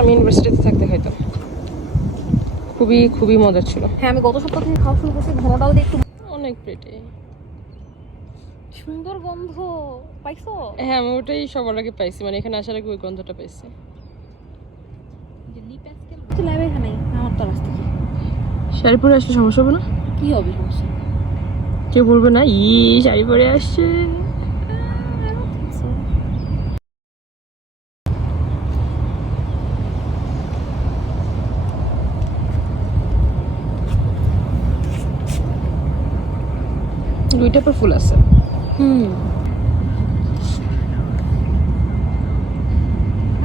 আমি ইউনিভার্সিটিতে থাকতে খাইতাম, খুবই খুবই মজা ছিল। হ্যাঁ আমি গত সপ্তাহ থেকে খাওয়া শুরু করছি, ঘন ডাল দিয়ে একটু অনেক পেটে সুন্দর গন্ধ পাইছো? হ্যাঁ আমি ওটাই সবার আগে পাইছি, মানে এখানে আসার আগে ওই গন্ধটা পাইছি। আমার তো রাস্তা শাড়ি পরে আসলে সমস্যা হবে না? কি হবে সমস্যা? কেউ বলবে না ই শাড়ি পরে আসছে। দুইটা পর ফুল আছে।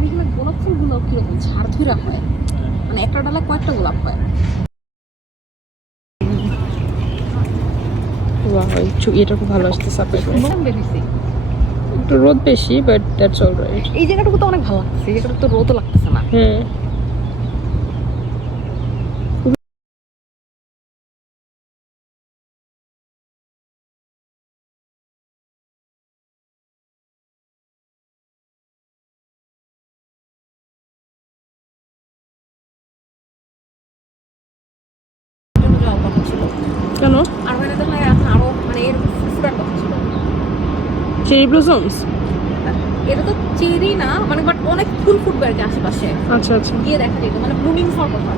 এখানে গোলাপ ফুলগুলো কিরকম ঝাড় ধরে হয়, মানে একটা ডালা কয়েকটা গোলাপ হয়। এটা খুব ভালো আসছে সাপের বেরিয়েছি একটু রোদ বেশি, বাট দ্যাটস অলরাইট। এই জায়গাটুকু তো অনেক ভালো লাগছে, এই জায়গাটা তো রোদও লাগতেছে না। হ্যাঁ যাওয়ার কথা ছিল। কেন? আর মানে তো এখন আরো মানে এরকম ফুটার কথা ছিল। Cherry blossoms? এটা তো চেরি না, মানে বাট অনেক ফুল ফুটবে আর কি আশেপাশে, আচ্ছা আচ্ছা। গিয়ে দেখা যেত মানে ব্লুমিং হওয়ার কথা।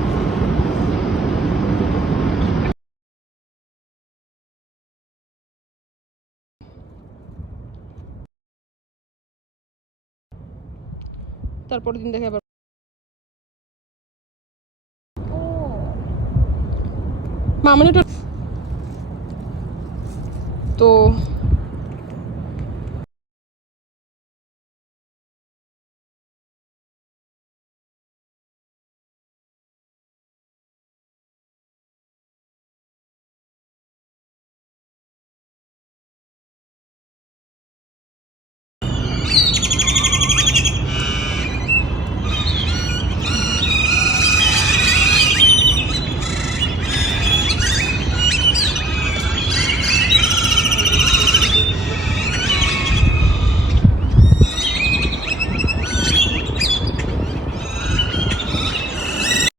তারপর দিন দেখে আবার মামনি তো